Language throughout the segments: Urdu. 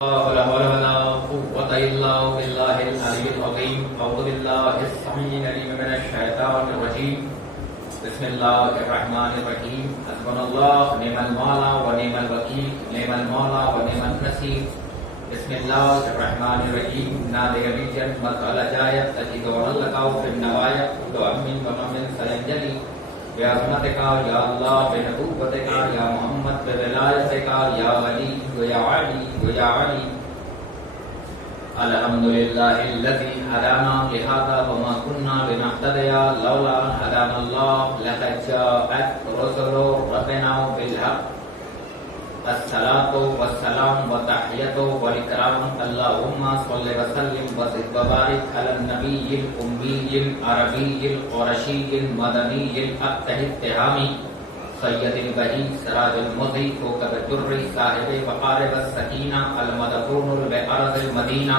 ولا حول ولا قوة إلا بالله العلي العظيم. أعوذ بالله السميع العليم من الشيطان الرجيم. بسم الله الرحمن الرحيم. حسبنا الله نعم المولى ونعم الوكيل. نعم المولى ونعم النصير. بسم الله الرحمن الرحيم. نادي رجل مثل جاية تجد ولقوا في النوايا وأمن ومن سينجلي بعظمتك يا الله بنبوتك يا محمد بولایتك يا ولي ويا علي ويا علي. الحمد لله الذي هدانا لهذا وما كنا لنهتدي لولا أن هدانا الله لقد جاءت رسل ربنا بالحق. الصلاة والسلام وتحية والإكرام اللهم صل وسلم وزد وبارك على النبي الأمي العربي القرشي المدني الأبتهِ التهامي سيد البهي سراج المضيء كوكب الدر صاحب وقار والسكينة المدفون بأرض المدينة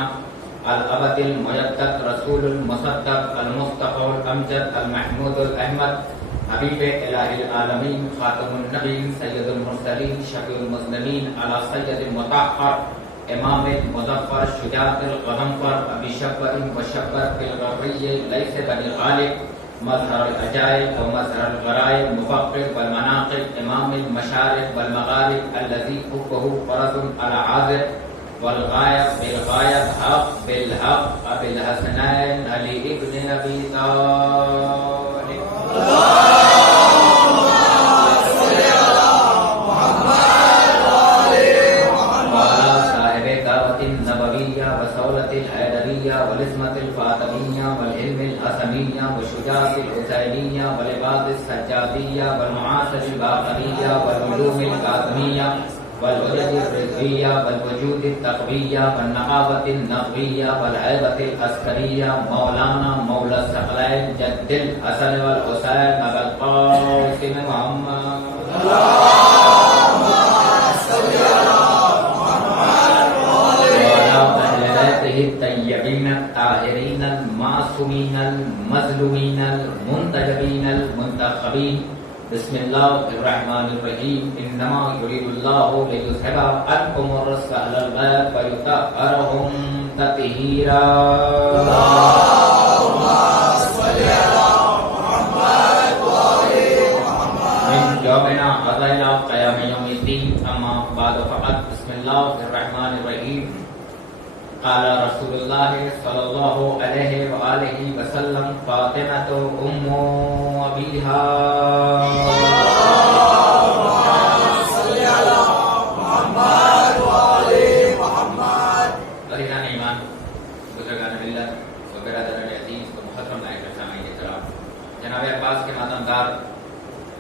الأبد المجدد رسول المصدق المصطفى الأمجد المحمود الأحمد حبیب الہ العالمین خاتم النبیین سید المرسلین شفیع المذنبین علی سید المطہر امام المظفر شجاع الغضنفر ابی شبر و شبر فی الغربی لیس بنی غالب مظہر العجائب و مظہر الغرائب مفقر والمناقب امام المشارق والمغارب الذی حبہ فرض علی عازر والغائب بالغائب حق بالحق ابی الحسنین علی ابن ابی طالب. والعصمة الفاطمية والعلم الحسنية والشجاعة الحسينية والعباد السجادية والمعاصر الباقرية والعلوم الكاظمية والعجب الرزقية والوجود التقوية والنقابة النقوية والهيبة العسكرية مولانا مولى الثقلين جد الحسن والحسين أبا القاسم محمد. الطيبين الطاهرين المعصومين المظلومين المنتجبين المنتخبين. بسم الله الرحمن الرحيم. إنما يريد الله ليذهب عنكم الرجس أهل البيت ويطهرهم تطهيرا. اللهم صل على محمد وآل محمد. من يومنا هذا إلى قيام يوم الدين. أما بعد فقد بسم الله الرحمن الرحيم. قال رسول الله صلى الله عليه وآله وسلم فاطمة أم أبيها. اللهم صل على محمد وآل محمد. عزیزان ایمان، بزرگان ملت و برادران عزیز و محترم نائب سامعین کرام، جناب عباس کے ماتمدار،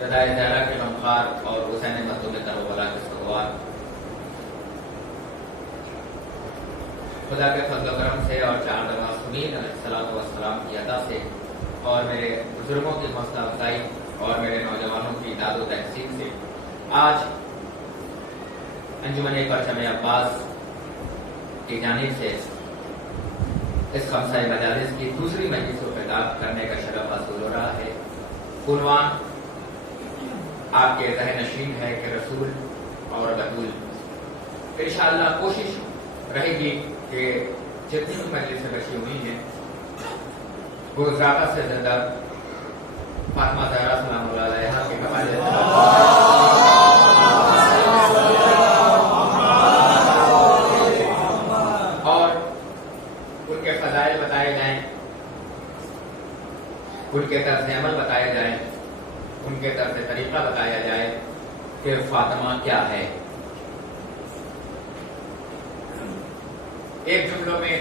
رضائے زہرا کے غمخوار اور حسین مظلوم کربلا کے سوگوار، خدا کے فضل و کرم سے اور چار معصومین علیہ الصلوۃ والسلام کی عطا سے اور میرے بزرگوں کی حوصلہ افزائی اور میرے نوجوانوں کی داد و تحسین سے آج انجمن پرچم عباس کی جانب سے اس خمسہ مجالس کی دوسری مجلس کو خطاب کرنے کا شرف حاصل ہو رہا ہے. عنوان آپ کے ذہن نشین ہے کہ رسول اور بطول. انشاءاللہ کوشش رہے گی کہ جتنی بھی مجلسیں بچی ہوئی ہیں وہ زیادہ سے زیادہ فاطمہ زہرا سلام اللہ علیہا کے حوالے اور ان کے فضائل بتائے جائیں، ان کے طرز عمل بتائے جائیں، ان کے طرز طریقہ بتایا جائے کہ فاطمہ کیا ہے. ایک جملوں میں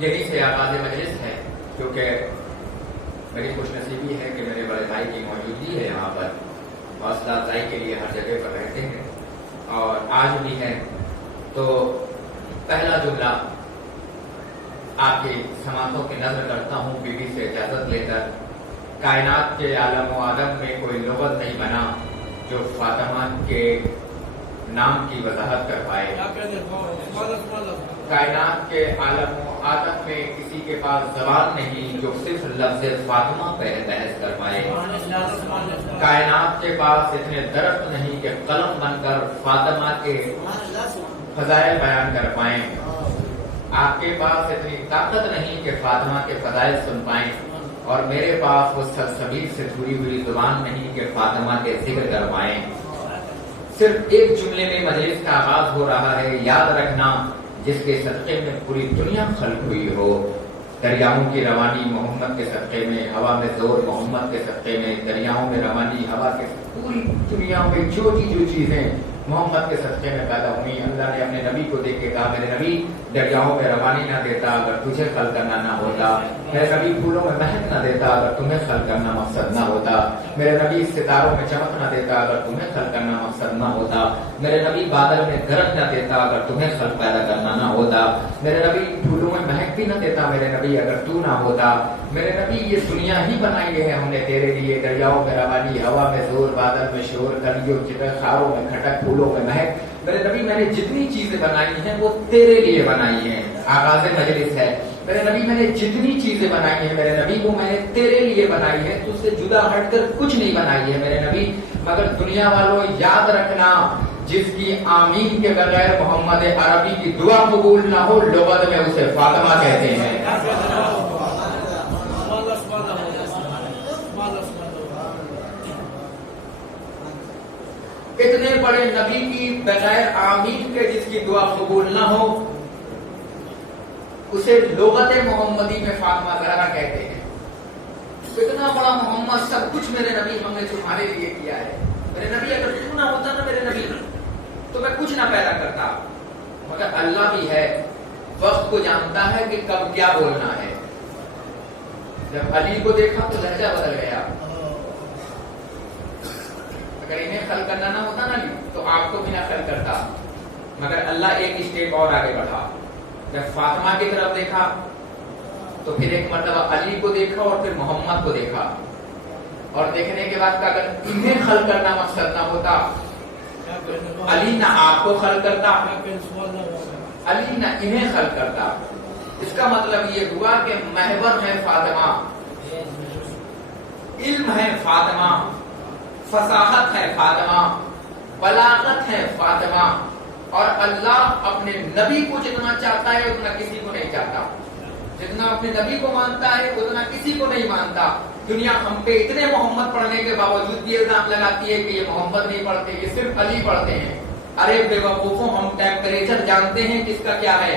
یہی سے آغاز مجلس ہے، کیونکہ میری خوش نصیبی ہے کہ میرے بڑے بھائی کی موجودگی ہے یہاں پر. حوصلہ افزائی کے لیے ہر جگہ پر رہتے ہیں اور آج بھی ہے. تو پہلا جملہ آپ کی سماعتوں کی نظر کرتا ہوں بی بی سے اجازت لے کر. کائنات کے عالم و آدم میں کوئی لغت نہیں بنا جو فاطمہ کے نام کی وضاحت کر پائے. کائنات کے عالم و آدم میں کسی کے پاس زبان نہیں جو صرف لفظ فاطمہ پہ بحث کر پائے. کائنات کے پاس اتنے درخت نہیں کہ قلم بن کر فاطمہ کے فضائل بیان کر پائیں. آپ کے پاس اتنی طاقت نہیں کہ فاطمہ کے فضائل سن پائیں، اور میرے پاس وہ سلسبیل سے چھری ہوئی زبان نہیں کہ فاطمہ کے ذکر کر پائیں. صرف ایک جملے میں مجلس کا آغاز ہو رہا ہے، یاد رکھنا جس کے صدقے میں پوری دنیا خلق ہوئی ہو. دریاؤں کی روانی محمد کے صدقے میں، ہوا میں زور محمد کے صدقے میں، دریاؤں میں روانی ہوا کے، پوری دنیا میں جو چیزیں محمد کے صدقے میں پیدا ہوئی. اللہ نے اپنے نبی کو دیکھ کے کہا میرے نبی دریاؤں میں روانی نہ دیتا اگر تجھے خلق کرنا نہ ہوتا، میرے نبی پھولوں میں مہک نہ دیتا اگر تمہیں خلق کرنا مقصد نہ ہوتا، میرے نبی ستاروں میں چمک نہ دیتا اگر تمہیں خلق کرنا مقصد نہ ہوتا، میرے نبی بادل میں گرج نہ دیتا اگر تمہیں خلق پیدا کرنا نہ ہوتا، میرے نبی پھولوں میں مہک بھی نہ دیتا میرے نبی اگر تو نہ ہوتا، میرے نبی یہ دنیا ہی بنائی ہے ہم نے تیرے لیے. دریاؤں میں روانی، ہوا میں زور، بادل میں شور، کلیوں چٹک، خاروں میں کھٹک، پھولوں میں مہک. میرے نبی میں نے جتنی چیزیں بنائی ہیں وہ تیرے لیے بنائی ہیں. آغاز مجلس ہے، میرے نبی میں نے جتنی چیزیں بنائی ہیں میرے نبی کو میں نے تیرے لیے بنائی ہے، تجھ سے جدا ہٹ کر کچھ نہیں بنائی ہے میرے نبی. مگر دنیا والوں یاد رکھنا جس کی آمین کے بغیر محمد عربی کی دعا قبول نہ ہو، لغت میں اسے فاطمہ کہتے ہیں. اتنے بڑے نبی کی بغیر آمین کے جس کی دعا قبول نہ ہو اسے لغت محمدی میں فاطمہ زہرا کہتے ہیں. اتنا بڑا محمد سب کچھ میرے نبی ہم نے تمہارے لیے کیا ہے. میرے نبی اگر تو نہ ہوتا نا میرے نبی تو میں کچھ نہ پیدا کرتا. مگر اللہ بھی ہے، وقت کو جانتا ہے کہ کب کیا بولنا ہے. جب علی کو دیکھا تو لہجہ بدل گیا. اگر انہیں خلق کرنا نہ ہوتا نا تو آپ کو بھی نہ خلق کرتا. مگر اللہ ایک اسٹیپ اور آگے بڑھا. جب فاطمہ کی طرف دیکھا تو پھر ایک مرتبہ علی کو دیکھا اور پھر محمد کو دیکھا، اور دیکھنے کے بعد اگر انہیں خلق کرنا مقصد نہ ہوتا علی نہ آپ کو خلق کرتا، علی نہ انہیں خلق کرتا. اس کا مطلب یہ ہوا کہ محور ہے فاطمہ، علم ہے فاطمہ، فصاحت ہے فاطمہ، بلاغت ہے فاطمہ. اور اللہ اپنے نبی کو جتنا چاہتا ہے اتنا کسی کو نہیں چاہتا. جتنا اپنے نبی کو مانتا ہے اتنا کسی کو نہیں مانتا. دنیا ہم پہ اتنے محمد پڑھنے کے باوجود بھی الزام لگاتی ہے کہ یہ محمد نہیں پڑھتے، یہ صرف علی پڑھتے ہیں. ارے بے وقوفوں، ہم ٹیمپریچر جانتے ہیں کس کا کیا ہے.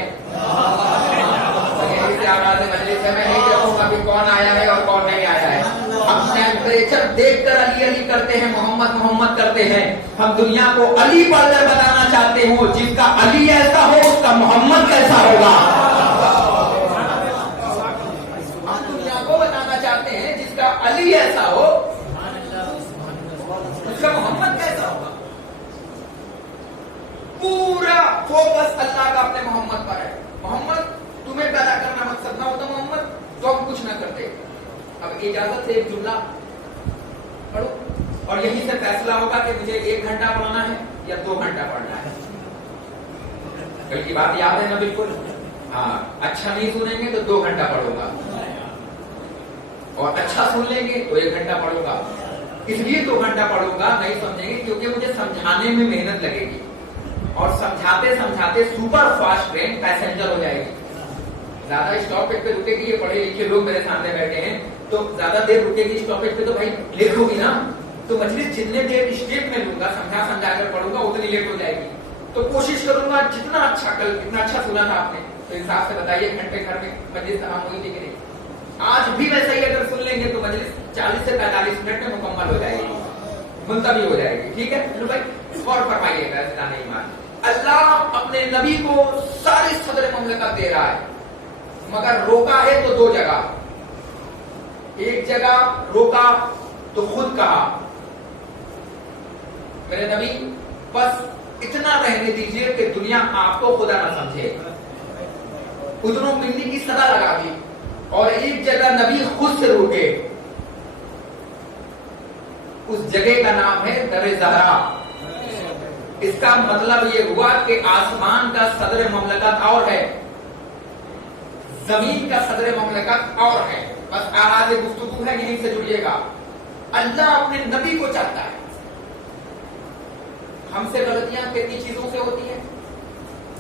مجلس میں نہیں کہوں گا کہ کون آیا ہے اور کون نہیں آیا ہے. ہم ٹیمپریچر دیکھ کر علی علی کرتے ہیں، محمد محمد کرتے ہیں. ہم دنیا کو علی پڑھ کر بتانا چاہتے ہوں جس کا علی ایسا ہو اس کا محمد کیسا ہوگا. ہم دنیا کو بتانا چاہتے ہیں جس کا علی ایسا ہو اس کا محمد کیسا ہوگا. پورا فوکس اللہ کا اپنے محمد پر ہے. محمد تمہیں پیدا کرنا مقصد نہ ہوتا محمد تو ہم کچھ نہ کرتے. اب اجازت سے ایک جملہ پڑھو اور یہیں سے فیصلہ ہوگا کہ مجھے 1 گھنٹہ پڑھنا ہے یا 2 گھنٹہ پڑھنا ہے. کل کی بات یاد ہے نا بالکل. ہاں، اچھا نہیں سنیں گے تو 2 گھنٹہ پڑھوں گا، اور اچھا سن لیں گے تو 1 گھنٹہ پڑھوں گا. اس لیے 2 گھنٹہ پڑھوں گا، نہیں سمجھیں گے کیونکہ مجھے سمجھانے میں محنت لگے گی، اور سمجھاتے سمجھاتے سپر فاسٹ ٹرین پیسنجر ہو جائے گی. زیادہ اسٹاپیج پہ رکے گی. یہ پڑھے لکھے لوگ میرے سامنے بیٹھے ہیں تو زیادہ دیر رکے گی اسٹاپیج پہ تو بھائی لیٹ ہوگی نا. تو مجلس جتنے دیر اسٹیپ میں لوں گا سمجھا کر پڑھوں گا اتنی لیٹ ہو جائے گی. تو کوشش کروں گا جتنا اچھا کل اتنا اچھا سنا تھا آپ نے تو حساب سے بتائیے گھنٹے گھر میں مجلس تمام ہوئی تھی کہ نہیں. آج بھی ویسا ہی اگر سن لیں گے تو مجلس 40 سے 45 منٹ میں مکمل ہو جائے گی، منتبی ہو جائے گی. ٹھیک ہے چلو بھائی غور فرمائیے گا. اتنا نہیں مان اللہ اپنے نبی کو ساری صدر مملکت دے رہا ہے، مگر روکا ہے تو 2 جگہ. ایک جگہ روکا تو خود کہا میرے نبی بس اتنا رہنے دیجئے کہ دنیا آپ کو خدا نہ سمجھے. ادھروں ملنے کی صدا لگا دی. اور ایک جگہ نبی خود سے روکے، اس جگہ کا نام ہے در زہرا. اس کا مطلب یہ ہوا کہ آسمان کا صدر مملکت اور ہے، زمین کا صدر مملکت اور ہے. بس آغاز گفتگو ہے، یہیں سے جڑیے گا. اللہ اپنے نبی کو چاہتا ہے. ہم سے غلطیاں کتنی چیزوں سے ہوتی ہیں.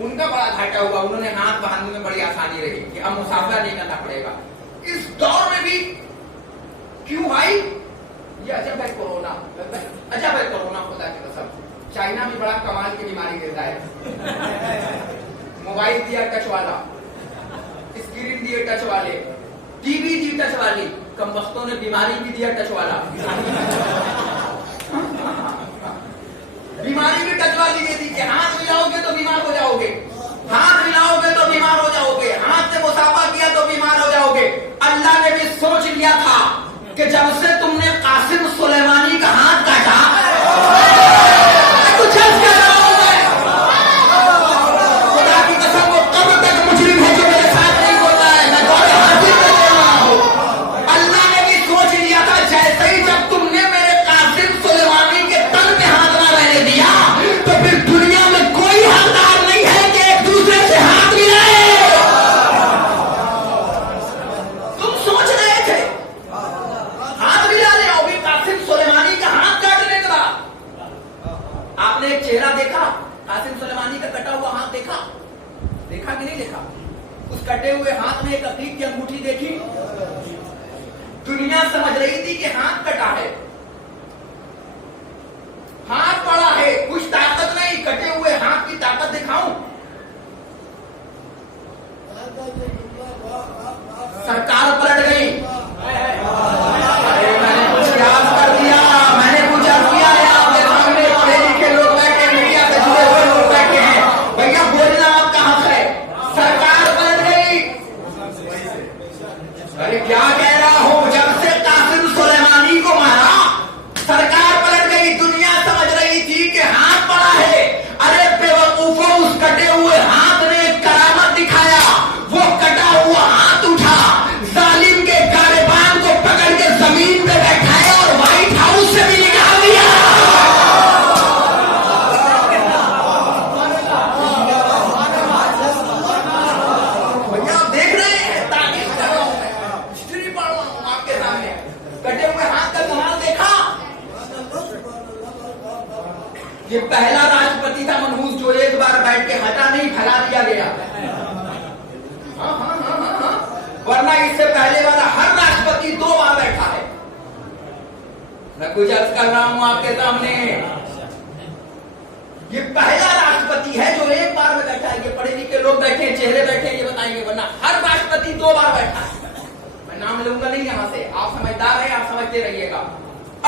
ان کا بڑا گھاٹا ہوا, انہوں نے ہاتھ باندھنے میں بڑی آسانی رہی کہ اب مسافرہ نہیں کرنا پڑے گا. اس دور میں بھی کیوں بھائی یہ عجب ہے کورونا, عجب ہے کورونا, خدا کی قسم. چائنا بھی بڑا کمال کی بیماری دیتا ہے. موبائل دیا ٹچ والا, اسکرین دیے ٹچ والے, ٹی وی دی ٹچ والی, کم وقتوں نے بیماری بھی دیا ٹچ والا. بیماری بھی ٹچ والی دے دی کہ ہاتھ ملاؤ گے تو بیمار ہو جاؤ گے, ہاتھ ملاؤ گے تو بیمار ہو جاؤ گے, ہاتھ سے مصافحہ کیا تو بیمار ہو جاؤ گے. اللہ نے بھی سوچ لیا تھا کہ جب سے تم نے قاسم سلیمانی کا ہاتھ کاٹا کچھ خدا کی قسم, وہ کب تک مجرم ہے جو میرے ساتھ نہیں بولتا ہے, میں دور حاضر میں بول رہا ہوں. اللہ نے بھی سوچ لیا تھا جیسے ہی جب تم نے میرے قاسم سلیمانی کے تن میں ہاتھ نہ رہنے دیا تو پھر دنیا میں کوئی حقدار نہیں ہے کہ ایک دوسرے سے ہاتھ ملائے. تم سوچ رہے تھے ہاتھ ملا لے, اور بھی قاسم سلیمانی کا ہاتھ کاٹنے کے بعد آپ نے ایک چہرہ دیکھا, قاسم سلیمانی کا کٹا ہوا ہاتھ دیکھا, دیکھا کہ نہیں دیکھا؟ اس کٹے ہوئے ہاتھ میں ایک عقیق کی انگوٹھی دیکھی. دنیا سمجھ رہی تھی کہ ہاتھ کٹا ہے, ہاتھ پڑا ہے, کچھ طاقت نہیں. کٹے ہوئے ہاتھ کی طاقت دکھاؤں؟ سرکار پلٹ گئی. ارے میں نے کچھ یاد کر دیا, میں نے کچھ عرض کیا ہے. آپ کے سامنے پڑھے لکھے لوگ بیٹھے, میڈیا سے جڑے ہوئے لوگ بیٹھے ہیں, بھیا بولنا آپ کا حق ہے. سرکار پلٹ گئی. ارے کیا کہہ رہا ہوں, جب سے قاسم سلیمانی کو مارا سرکار پلٹ گئی. دنیا سمجھ رہی تھی کہ ہاتھ پڑا ہے. ارے بے وقوفوں, اس کٹے ہوئے ہاتھ نے ایک کرامت دکھایا. وہ کٹا ہوا ہاتھ اٹھا, ظالم کے گاربان کو پکڑ کے زمین پہ بیٹھایا اور وائٹ ہاؤس سے بھی نکال دیا. بھیا آپ دیکھ رہے ہیں, تعریف کر رہا ہوں میں, ہسٹری پڑھ رہا ہوں آپ کے سامنے. کٹے ہوئے ہاتھ کا کمال دیکھا. یہ پہلا راشٹرپتی تھا منحوس جو ایک بار بیٹھ کے ہٹا نہیں, پھیلا دیا گیا. ورنہ اس سے پہلے والا ہر راشٹرپتی 2 بار بیٹھا ہے. میں کچھ عرض کر رہا ہوں آپ کے سامنے, یہ پہلا راشٹرپتی ہے جو ایک بار میں بیٹھا ہے. یہ پڑھے لکھے لوگ بیٹھے ہیں, چہرے بیٹھے ہیں, یہ بتائیں گے. ورنہ ہر راشٹرپتی 2 بار بیٹھا ہے. میں نام لوں گا نہیں یہاں سے, آپ سمجھدار ہیں, آپ سمجھتے رہیے گا.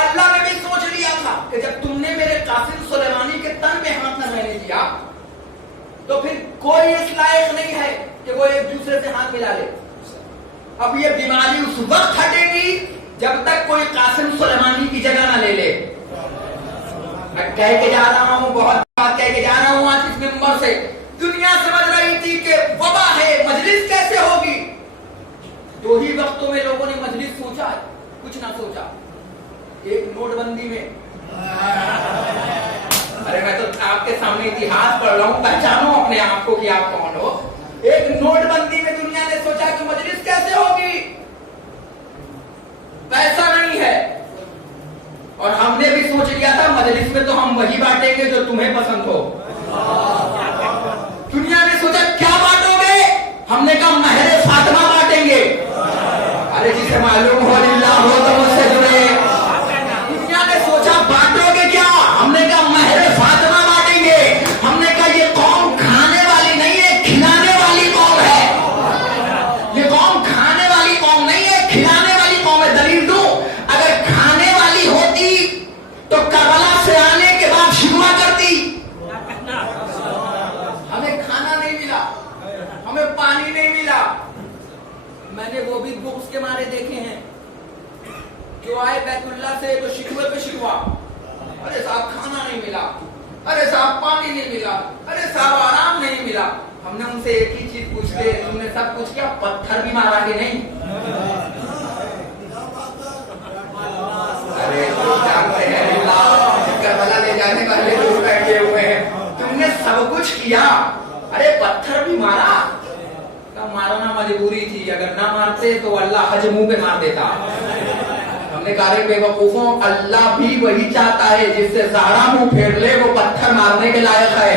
اللہ نے بھی سوچ لیا تھا کہ جب تم نے میرے قاسم سلیمانی کے تن میں ہاتھ نہ رہنے دیا تو پھر کوئی اس لائق نہیں ہے کہ وہ ایک دوسرے سے ہاتھ ملا لے. اب یہ بیماری اس وقت ہٹے گی جب تک کوئی قاسم سلیمانی کی جگہ نہ لے لے. میں کہہ کے جا رہا ہوں, بہت بات کہہ کے جا رہا ہوں آج اس منبر سے. دنیا سمجھ رہی تھی کہ وبا ہے, مجلس کیسے ہوگی. 2 ہی وقتوں میں لوگوں نے مجلس سوچا, کچھ نہ سوچا. ایک نوٹ بندی میں, ارے میں تو آپ کے سامنے اتہاس پڑھ رہا ہوں, پہچانو اپنے آپ کو کہ آپ کون ہو. ایک نوٹ بندی میں دنیا نے سوچا کہ مجلس کیسے ہوگی, پیسہ نہیں ہے. اور ہم نے بھی سوچ لیا تھا مجلس میں تو ہم وہی بانٹیں گے جو تمہیں پسند ہو. دنیا نے سوچا کیا بانٹو گے, ہم نے کہا مہر فاطمہ بانٹیں گے. ارے جسے معلوم ہو للہ ہو تو مجھ سے جڑے. دنیا نے سوچا بانٹو گے کیا, ہم نے کہا مہر فاطمہ بانٹیں گے. ہم نے کہا یہ قوم کھانے والی نہیں ہے, کھلانے والی قوم ہے. یہ قوم کھانے والی قوم نہیں ہے, کھلانے والی قوم ہے. دلیل دوں, اگر کھانے والی ہوتی تو کربلا سے آنے کے بعد شروع کرتی. ہمیں کھانا نہیں ملا, ہمیں پانی نہیں ملا. میں نے وہ بھی بکس کے مارے دیکھے ہیں جو آئے بیت اللہ سے تو شکوے پہ شکوا. ارے صاحب کھانا نہیں ملا, ارے صاحب پانی نہیں ملا, ارے صاحب آرام نہیں ملا. ہم نے ان سے ایک ہی چیز پوچھتے, تم نے سب کچھ کیا, پتھر بھی مارا کہ نہیں. ارے جانتے ہیں کربلا لے جانے والے لوگ بیٹھے ہوئے ہیں, تم نے سب کچھ کیا, ارے پتھر بھی مارا. مارنا مجبوری تھی, اگر نہ مارتے تو اللہ حج منہ پہ مار دیتا. ہم نے کہا بے وقوفوں, اللہ بھی وہی چاہتا ہے جس سے زہرا منہ پھیر لے وہ پتھر مارنے کے لائق ہے.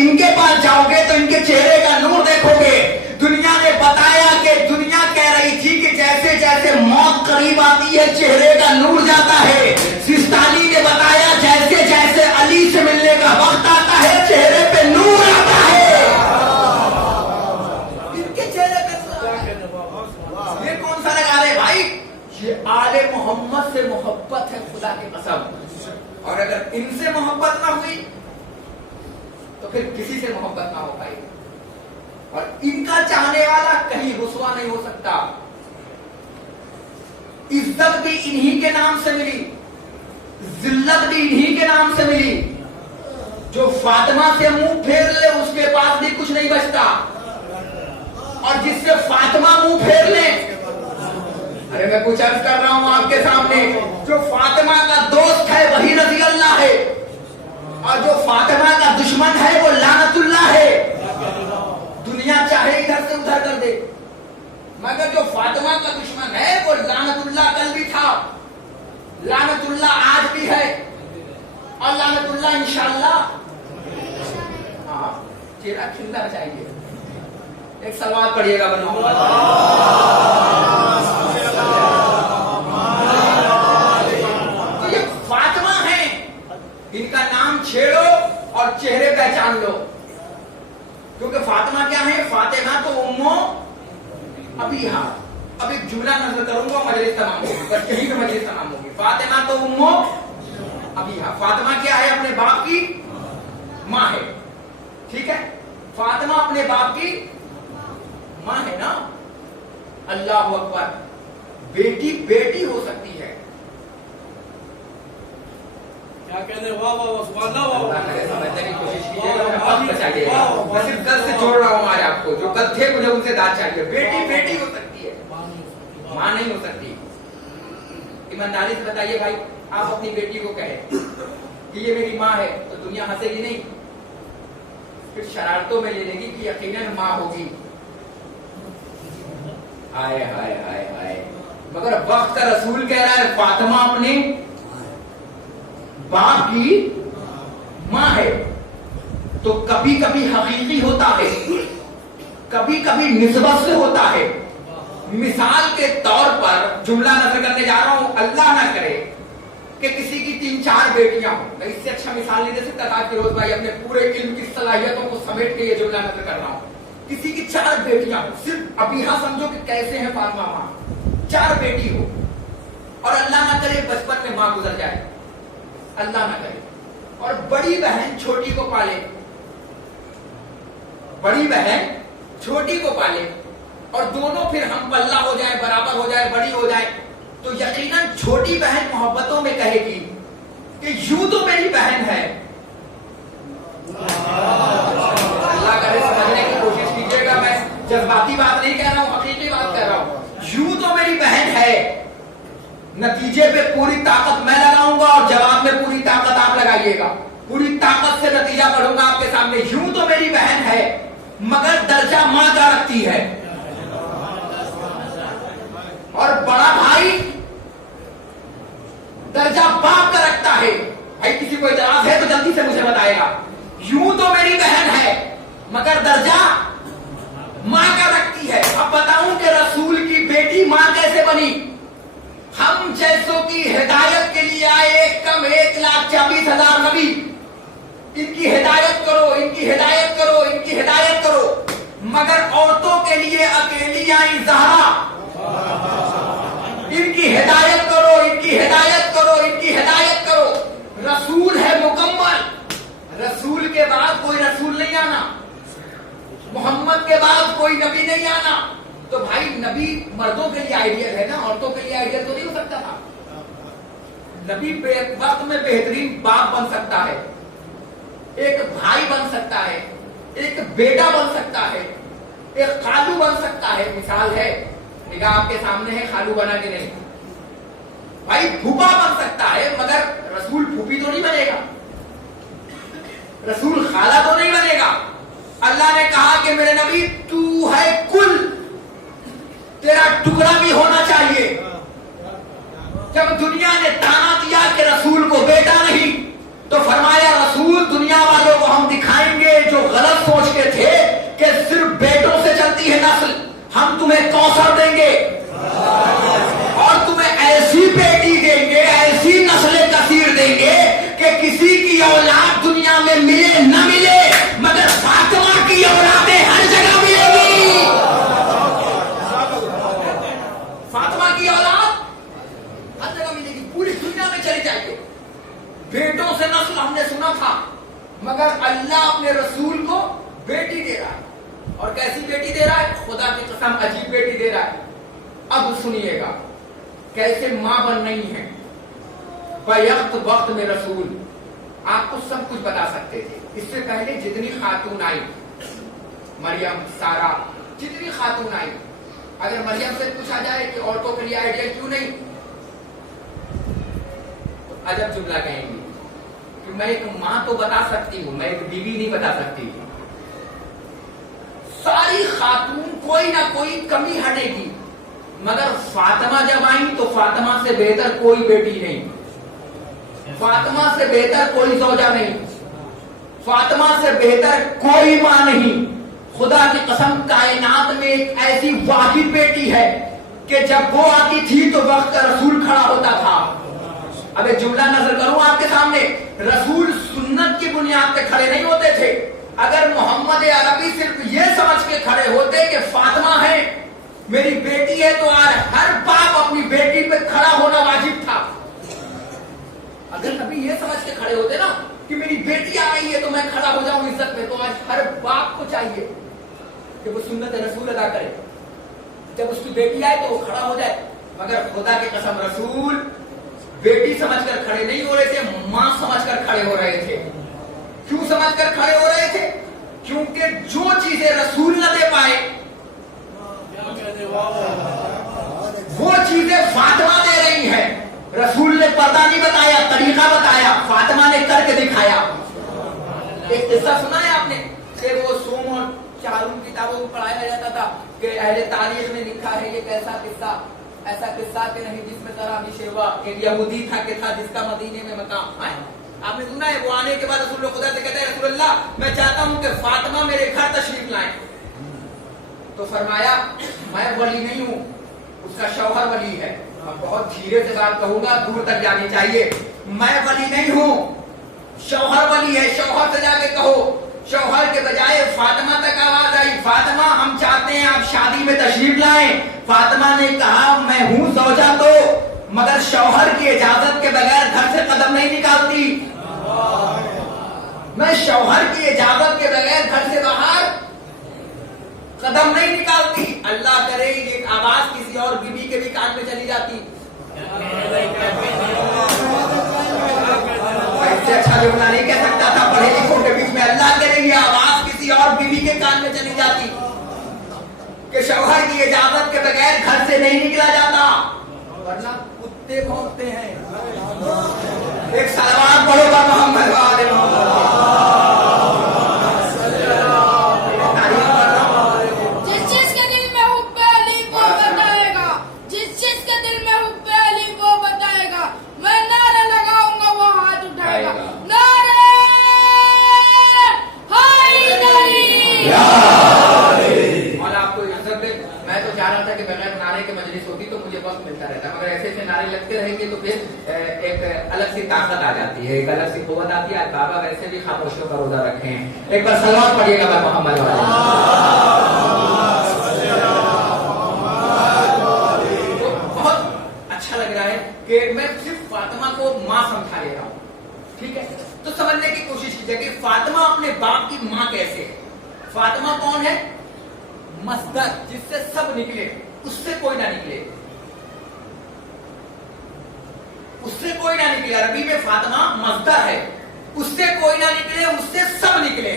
ان کے پاس جاؤ گے تو ان کے چہرے کا نور دیکھو گے. دنیا نے بتایا کہ دنیا کہہ رہی تھی کہ جیسے جیسے موت قریب آتی ہے چہرے کا نور جاتا ہے. سستانی نے بتایا جیسے جیسے علی سے ملنے کا وقت آتا ہے چہرے پہ نور آتا ہے. ان کے چہرے پہ یہ کون سا لگا رہے بھائی؟ یہ آل محمد سے محبت ہے خدا کی قسم. اور اگر ان سے محبت نہ ہوئی تو پھر کسی سے محبت نہ ہو پائی. اور ان کا چاہنے والا کہیں رسوا نہیں ہو سکتا. عزت بھی انہی کے نام سے ملی, ذلت بھی انہی کے نام سے ملی. جو فاطمہ سے منہ پھیر لے اس کے پاس بھی کچھ نہیں بچتا, اور جس سے فاطمہ منہ پھیر لے, ارے میں کچھ عرض کر رہا ہوں آپ کے سامنے, جو فاطمہ کا دوست ہے وہی رضی اللہ ہے, اور جو فاطمہ کا دشمن ہے وہ لعنت اللہ ہے. دنیا چاہے ادھر سے ادھر کر دے, مگر جو فاطمہ کا دشمن ہے وہ لعنت اللہ کل بھی تھا, لعنت اللہ آج بھی ہے, اور لعنت اللہ انشاءاللہ. ہاں چہرہ کھلنا چاہیے. ایک سلوات پڑھیے گا بنو. تو یہ فاطمہ ہیں, ان کا نام چھیڑو اور چہرے پہچان لو. کیونکہ فاطمہ کیا ہے؟ فاطمہ تو امو ابیہا. اب ایک جملہ نظر کروں گا مجلس تمام ہوگی, بس یہیں پہ مجلس تمام ہوگی. فاطمہ تو امو ابیہا. فاطمہ کیا ہے؟ اپنے باپ کی ماں ہے. ٹھیک ہے, فاطمہ اپنے باپ کی ماں ہے نا. اللہ اکبر. بیٹی بیٹی ہو سکتی ہے. کیا کہتے ہیں؟ واہ واہ واہ سبحان اللہ. اللہ سمجھنے کی کوشش کیجیے گا. میں صرف کل سے جوڑ رہا ہوں آج آپ کو. جو کل تھے مجھے ان سے داد چاہیے. بیٹی بیٹی ہو سکتی ہے, ماں نہیں ہو سکتی. ایمانداری سے بتائیے بھائی, آپ اپنی بیٹی کو کہیں کہ یہ میری ماں ہے تو دنیا ہنسے گی نہیں, پھر شرارتوں میں لے لے گی کہ یقیناً ماں ہوگی. ہائے ہائے ہائے ہائے. مگر وقت کا رسول کہہ رہا ہے فاطمہ اپنے باپ کی ماں ہے. تو کبھی کبھی حقیقی ہوتا ہے, کبھی کبھی نسبت سے ہوتا ہے. مثال کے طور پر جملہ نظر کرنے جا رہا ہوں, اللہ نہ کرے کہ کسی کی 3-4 بیٹیاں ہوں. میں اس سے اچھا مثال نہیں دے سکتا تھا فیروز بھائی, اپنے پورے علم کی صلاحیتوں کو سمیٹ کے یہ جملہ نظر کر رہا ہوں. کسی کی 4 بیٹیاں ہوں, صرف ابھی ہاں سمجھو کہ کیسے ہیں فاطمہ ماں. 4 بیٹی ہو, اور اللہ نہ کرے بچپن میں ماں گزر جائے, اللہ نہ کرے, اور بڑی بہن چھوٹی کو پالے. بڑی بہن چھوٹی کو پالے اور دونوں پھر ہم پلہ ہو جائے, برابر ہو جائے, بڑی ہو جائے, تو یقیناً چھوٹی بہن محبتوں میں کہے گی کہ یوں تو میری بہن ہے. اللہ کرے سمجھنے کی کوشش کیجیے گا. میں جذباتی بات نہیں کہہ رہا ہوں, حقیقی بات کہہ رہا ہوں. یوں تو میری بہن ہے, نتیجے پہ پوری طاقت میں لگاؤں گا اور جواب میں پوری طاقت آپ لگائیے گا. پوری طاقت سے نتیجہ پڑھوں گا آپ کے سامنے. یوں تو میری بہن ہے مگر درجہ ماں کا رکھتی ہے, اور بڑا بھائی درجہ باپ کا رکھتا ہے. بھائی کسی کو اعتراض ہے تو جلدی سے مجھے بتائے گا. یوں تو میری بہن ہے مگر درجہ ماں کا رکھتی ہے. اب بتاؤں کہ رسول کی بیٹی ماں کیسے بنی؟ ہم جیسوں کی ہدایت کے لیے آئے 1,24,000 نبی. ان کی ہدایت کرو, ان کی ہدایت کرو, ان کی ہدایت کرو, مگر عورتوں کے لیے اکیلی آئی زہرا. ان کی ہدایت کرو, ان کی ہدایت کرو, ان کی ہدایت کرو. رسول ہے مکمل, رسول کے بعد کوئی رسول نہیں آنا, محمد کے بعد کوئی نبی نہیں آنا. تو بھائی نبی مردوں کے لیے آئیڈیل ہے نا, عورتوں کے لیے آئیڈیل تو نہیں ہو سکتا تھا. نبی وقت میں بہترین باپ بن سکتا ہے, ایک بھائی بن سکتا ہے, ایک بیٹا بن سکتا ہے, ایک خالو بن سکتا ہے. مثال ہے, نگاہ آپ کے سامنے ہے, خالو بنا کے نہیں. بھائی پھوپا بن سکتا ہے, مگر رسول پھوپھی تو نہیں بنے گا, رسول خالہ تو نہیں بنے گا. اللہ نے کہا کہ میرے نبی تو ہے کل, تیرا ٹکڑا بھی ہونا چاہیے. جب دنیا نے تانا دیا کہ رسول کو بیٹا نہیں, تو فرمایا رسول دنیا والوں کو ہم دکھائیں گے جو غلط سوچ کے تھے کہ صرف بیٹوں سے چلتی ہے نسل، ہم تمہیں کوثر دیں گے اور تمہیں ایسی بیٹی دیں گے، ایسی نسل کثیر دیں گے کہ کسی کی اولاد دنیا میں ملے نہ ملے مگر فاطمہ کی اولادیں ہر جگہ ملے گی۔ فاطمہ کی اولاد ہر جگہ ملے گی، پوری دنیا میں چلی جائے گی۔ بیٹوں سے نسل ہم نے سنا تھا، مگر اللہ اپنے رسول کو بیٹی دے رہا ہے، اور کیسی بیٹی دے رہا ہے؟ خدا کی قسم عجیب بیٹی دے رہا ہے۔ اب سنیے گا کیسے ماں بن رہی ہیں بیخت وقت میں رسول۔ آپ کو سب کچھ بتا سکتے تھے، اس سے پہلے جتنی خاتون آئی، مریم، سارا، جتنی خاتون آئی، اگر مریم سے پوچھا جائے کہ عورتوں کے لیے آئیڈیل کیوں نہیں، تو عجب جملہ کہیں گی کہ میں ایک ماں تو بتا سکتی ہوں، میں ایک بیوی نہیں بتا سکتی۔ ساری خاتون کوئی نہ کوئی کمی ہٹے گی، مگر فاطمہ جب آئی تو فاطمہ سے بہتر کوئی بیٹی نہیں، فاطمہ سے بہتر کوئی زوجہ نہیں، فاطمہ سے بہتر کوئی ماں نہیں۔ خدا کی قسم کائنات میں ایک ایسی واحد بیٹی ہے کہ جب وہ آتی تھی تو وقت کا رسول کھڑا ہوتا تھا۔ اب ایک جملہ نظر کروں آپ کے سامنے، رسول سنت کی بنیاد پہ کھڑے نہیں ہوتے تھے۔ اگر محمد عربی صرف یہ سمجھ کے کھڑے ہوتے کہ فاطمہ ہے میری بیٹی ہے تو آج ہر باپ اپنی بیٹی پہ کھڑا ہونا واجب تھا۔ اگر نبی یہ سمجھ کے کھڑے ہوتے نا کہ میری بیٹی آ رہی ہے تو میں کھڑا ہو جاؤں عزت میں، تو آج ہر باپ کو چاہیے کہ وہ سنت رسول ادا کرے، جب اس کی بیٹی آئے تو وہ کھڑا ہو جائے۔ مگر خدا کی قسم رسول بیٹی سمجھ کر کھڑے نہیں ہو رہے تھے، ماں سمجھ کر کھڑے ہو رہے تھے۔ کیوں سمجھ کر کھڑے ہو رہے تھے؟ کیونکہ جو چیزیں رسول نہ دے پائے وہ چیزیں فاطمہ دے رہی ہیں۔ رسول نے پتہ نہیں بتایا، طریقہ بتایا، فاطمہ نے کر کے دکھایا۔ ایک قصہ سنا ہے آپ نے کہ وہ سوم اور چاروں کتابوں میں پڑھایا جاتا تھا کہ اہل تاریخ نے لکھا ہے یہ کیسا قصہ، ایسا قصہ کہ نہیں جس میں ذرا بھی شیوا، ایک یہودی تھا کہ تھا جس کا مدینے میں مقام ہے۔ آپ نے سنا ہے وہ آنے کے بعد رسول خدا سے کہتے ہیں رسول اللہ میں چاہتا ہوں کہ فاطمہ میرے گھر تشریف لائیں، تو فرمایا میں ولی نہیں ہوں، اس کا شوہر ولی ہے۔ بہت دھیرے سے بات کہوں گا، دور تک جانی چاہیے۔ میں ولی نہیں ہوں، شوہر ولی ہے، شوہر سے جا کے کہو۔ شوہر کے بجائے فاطمہ تک آواز آئی، فاطمہ ہم چاہتے ہیں آپ شادی میں تشریف لائیں۔ فاطمہ نے کہا میں ہوں زوجہ تو، مگر شوہر کی اجازت کے بغیر گھر سے قدم نہیں نکالتی، میں شوہر کی اجازت کے بغیر گھر سے باہر قدم نہیں نکالتی۔ اللہ کرے یہ آواز کسی اور بیوی کے بھی کان میں چلی جاتی، اس سے اچھا جملہ نہیں کہہ سکتا تھا پڑھے لکھوں کے بیچ میں۔ اللہ کرے یہ آواز کسی اور بیوی کے کان میں چلی جاتی کہ شوہر کی اجازت کے بغیر گھر سے نہیں نکلا جاتا، ورنہ کتے بھونکتے ہیں۔ ایک سلوات پڑھو گا محمد وآل محمد۔ طاقت آ جاتی ہے، ایک الگ سی قوت آتی ہے۔ بابا ویسے بھی خاموشیوں کا روزہ رکھے ہیں، ایک بار سلوات پڑھیے گا محمد والے۔ بہت اچھا لگ رہا ہے کہ میں صرف فاطمہ کو ماں سمجھا لے رہا ہوں، ٹھیک ہے؟ تو سمجھنے کی کوشش کیجیے کہ فاطمہ اپنے باپ کی ماں کیسے ہے۔ فاطمہ کون ہے؟ مصدر، جس سے سب نکلے، اس سے کوئی نہ نکلے، اس سے کوئی نہ نکلے۔ عربی میں فاطمہ مصدر ہے، اس سے کوئی نہ نکلے، اس سے سب نکلے۔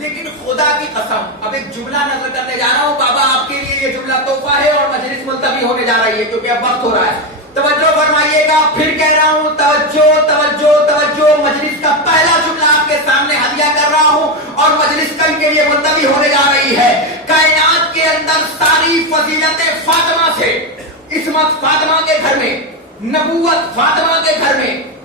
لیکن خدا کی قسم اب ایک جملہ نظر کرنے جا رہا ہوں بابا، آپ کے لیے یہ جملہ تحفہ ہے اور مجلس ملتوی ہونے جا رہی ہے کیونکہ اب وقت ہو رہا ہے۔ توجہ فرمائیے گا، پھر کہہ رہا ہوں توجہ توجہ توجہ۔ مجلس کا پہلا جملہ آپ کے سامنے ہدیہ کر رہا ہوں اور مجلس کل کے لیے ملتوی ہونے جا رہی ہے۔ کائنات کے اندر ساری فضیلتیں فاطمہ سے، عصمت فاطمہ کے گھر میں، نبوت فاطمہ کے گھر میں،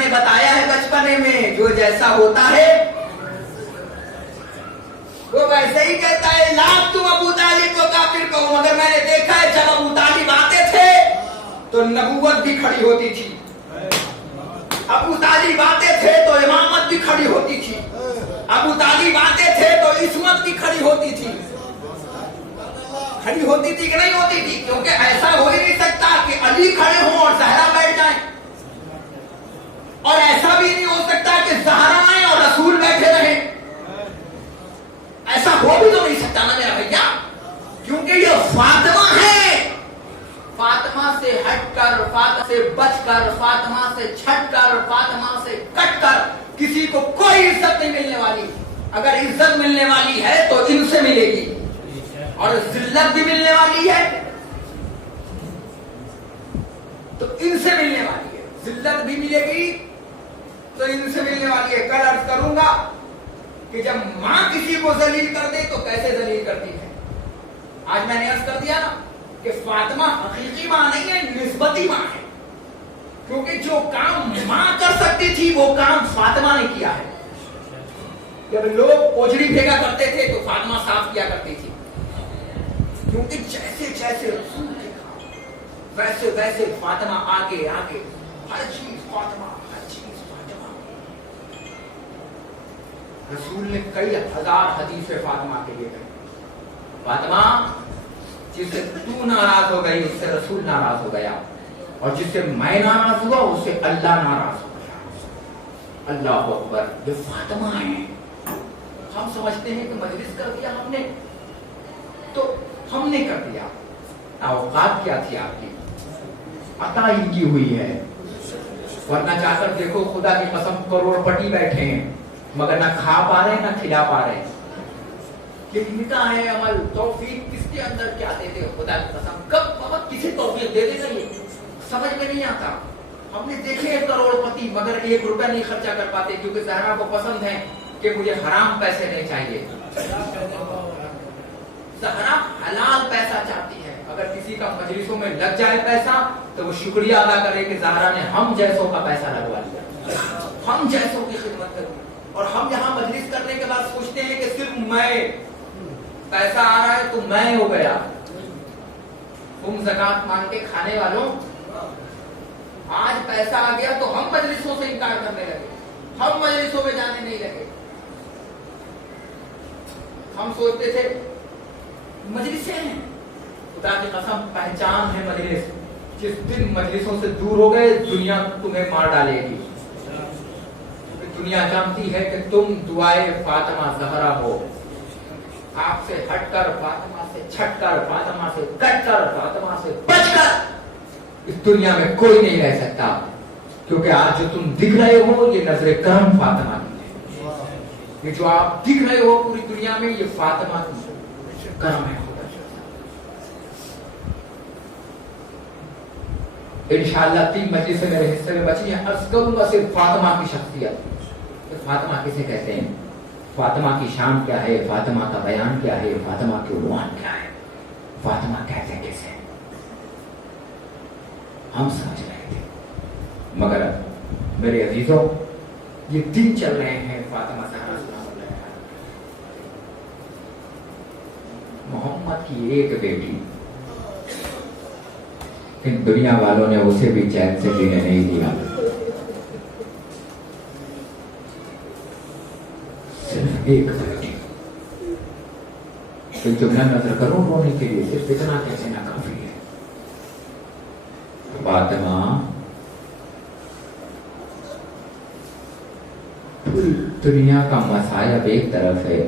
نے بتایا ہے بچپنے میں جو جیسا ہوتا ہے وہ ویسے ہی کہتا ہے. لاکھ تم ابو طالب کو کافر کہو مگر میں نے دیکھا ہے جب ابو طالب آتے تھے تو نبوت بھی کھڑی ہوتی تھی. ابو طالب آتے تھے تو امامت بھی کھڑی ہوتی تھی. ابو طالب آتے تھے تو عصمت بھی کھڑی ہوتی تھی. کھڑی ہوتی تھی کہ نہیں ہوتی تھی؟ کیونکہ ایسا ہو ہی نہیں سکتا کہ علی کھڑے ہوں اور زہرا بیٹھ جائیں, اور ایسا بھی نہیں ہو سکتا کہ زہرا آئے اور رسول بیٹھے رہے. ایسا ہو بھی تو نہیں سکتا نا میرا بھیا, کیونکہ یہ فاطمہ ہے. فاطمہ سے ہٹ کر, فاطمہ سے بچ کر, فاطمہ سے چھٹ کر, فاطمہ سے کٹ کر کسی کو کوئی عزت نہیں ملنے والی. اگر عزت ملنے والی ہے تو ان سے ملے گی, اور ذلت بھی ملنے والی ہے تو ان سے ملنے والی ہے. ذلت بھی ملے گی تو ان سے ملنے والی ہے. کل عرض کروں گا کہ جب ماں کسی کو ذلیل کر دے تو کیسے ذلیل کرتی ہے. آج میں نے عرض کر دیا نا کہ فاطمہ حقیقی ماں نہیں ہے, نسبتی ماں ہے. کیونکہ جو کام ماں کر سکتی تھی وہ کام فاطمہ نے کیا ہے. جب لوگ اوجڑی پھینکا کرتے تھے تو فاطمہ صاف کیا کرتی تھی. کیونکہ جیسے جیسے رسول نے کہا ویسے ویسے فاطمہ آگے آگے, ہر چیز فاطمہ, ہر چیز فاطمہ. رسول نے کئی ہزار حدیثیں فاطمہ کے لیے کہی. فاطمہ جس سے تو ناراض ہو گئی اس سے رسول ناراض ہو گیا, اور جس سے میں ناراض ہوا اس سے اللہ ناراض ہو گیا. اللہ اکبر. یہ فاطمہ ہے. ہم سمجھتے ہیں کہ مجلس کر دیا ہم نے تو ہم نے کر دیا. اوقات کیا تھی آپ کی, عطا ہی کی ہوئی ہے. ورنہ جا کر دیکھو خدا کی قسم کروڑ پتی بیٹھے ہیں مگر نہ کھا پا رہے نہ کھلا پا رہے. یہ ان کا ہے عمل. توفیق کس کے اندر کیا دیتے ہو خدا کی قسم, کب وقت کسی توفیق دے دے گا یہ سمجھ میں نہیں آتا. ہم نے دیکھے کروڑ پتی مگر 1 روپیہ نہیں خرچہ کر پاتے, کیونکہ زہرا کو پسند ہے کہ مجھے حرام پیسے نہیں چاہیے. زہرا حلال پیسہ چاہتی ہے. اگر کسی کا مجلسوں میں لگ جائے پیسہ تو وہ شکریہ ادا کرے کہ زہرا نے ہم جیسوں کا پیسہ لگوا لیا, ہم جیسوں کی خدمت کروں. اور ہم یہاں مجلس کرنے کے بعد سوچتے ہیں کہ صرف میں, پیسہ آ رہا ہے تو میں ہو گیا. تم زکات مانگ کے کھانے والوں, آج پیسہ آ گیا تو ہم مجلسوں سے انکار کرنے لگے, ہم مجلسوں میں جانے نہیں لگے. ہم سوچتے تھے مجلسیں ہیں, خدا کی قسم پہچان ہے مجلس. جس دن مجلسوں سے دور ہو گئے دنیا تمہیں مار ڈالے گی. دنیا جانتی ہے کہ تم دعائے فاطمہ زہرا ہو. آپ سے ہٹ کر, فاطمہ سے چھٹ کر, فاطمہ سے کٹ کر, فاطمہ سے بچ کر اس دنیا میں کوئی نہیں رہ سکتا. کیونکہ آج جو تم دکھ رہے ہو یہ نظر کرم فاطمہ کی ہے. یہ جو آپ دکھ رہے ہو پوری دنیا میں یہ فاطمہ کی کرم ہے. انشاءاللہ 3 مجلسیں میرے حصے میں بچی ہیں. عرض کروں گا صرف فاطمہ کی شخصیت. فاطمہ کسے کہتے ہیں, فاطمہ کی شان کیا ہے, فاطمہ کا بیان کیا ہے, فاطمہ کے عنوان کیا ہے, فاطمہ کہتے کسے ہم سمجھ رہے تھے. مگر میرے عزیزوں یہ دن چل رہے ہیں فاطمہ زہرا محمد کی ایک بیٹی, ان دنیا والوں نے اسے بھی چین سے جینے نہیں دیا. صرف ایک بیٹی. ایک جملہ نظر کرو رونے کے لیے, صرف اتنا کہنا کافی ہے. فاطمہ پوری دنیا کا مصائب ایک طرف ہے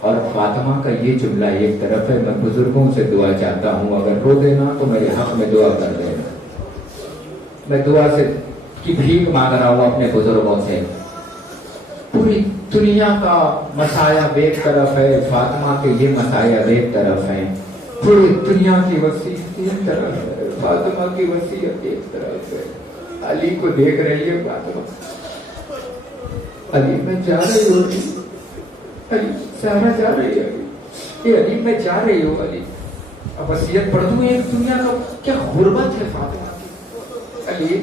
اور فاطمہ کا یہ جملہ ایک طرف ہے. میں بزرگوں سے دعا چاہتا ہوں, اگر رو دینا تو میرے حق میں دعا کر دینا. میں دعا سے کی بھیک مانگ رہا ہوں اپنے بزرگوں سے. پوری دنیا کا مصائب ایک طرف ہے, فاطمہ کے یہ مصائب ایک طرف ہیں. پوری دنیا کی وصیت ایک طرف ہے, فاطمہ کی وصیت ایک طرف ہے. علی کو دیکھ رہی ہے فاطمہ, علی میں جا رہی ہوں, علی زہرا جا رہی ہے, اے علی میں جا رہی ہوں. علی اب وصیت پڑھ دوں, ایک دنیا کا کیا غربت ہے فاطمہ کی. علی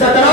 17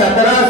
17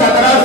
17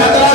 17